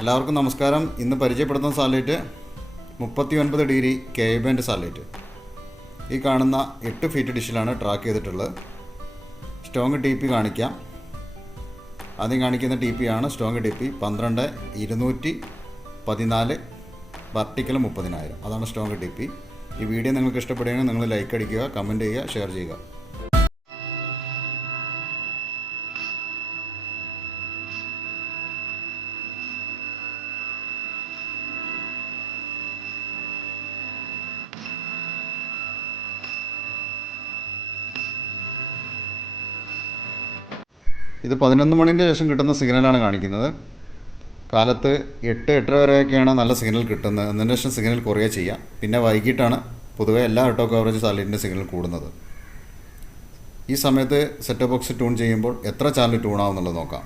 എല്ലാവർക്കും നമസ്കാരം. ഇന്ന് പരിചയപ്പെടുത്തുന്ന satellite 39 degree K band satellite. ഈ കാണുന്ന 8 ഫീറ്റ് ഡിഷിലാണ് ട്രാക്ക് ചെയ്തിട്ടുള്ളത്. സ്ട്രോങ് ടി പി കാണിക്കാം. ആദ്യം കാണിക്കുന്ന ടി പി ആണ് സ്ട്രോങ് ടി പി 12-214 വെർട്ടിക്കൽ 30,000. അതാണ് സ്ട്രോങ് ടി പി. ഈ വീഡിയോ നിങ്ങൾക്ക് ഇഷ്ടപ്പെടുകയാണെങ്കിൽ നിങ്ങൾ ലൈക്ക് അടിക്കുക, കമൻറ്റ് ചെയ്യുക, ഷെയർ ചെയ്യുക. ഇത് 11 മണിൻ്റെ ശേഷം കിട്ടുന്ന സിഗ്നലാണ് കാണിക്കുന്നത്. കാലത്ത് 8-8:30 വരെയൊക്കെയാണ് നല്ല സിഗ്നൽ കിട്ടുന്നത്. അതിന് ശേഷം സിഗ്നൽ കുറയുക ചെയ്യാം. പിന്നെ വൈകിട്ടാണ് പൊതുവേ എല്ലാ ഓട്ടോ കവറേജ് സാറ്റലൈറ്റിൻ്റെ സിഗ്നൽ കൂടുന്നത്. ഈ സമയത്ത് സെറ്റ് ബോക്സ് ട്യൂൺ ചെയ്യുമ്പോൾ എത്ര ചാനൽ ട്യൂൺ ആവും എന്നുള്ളത് നോക്കാം.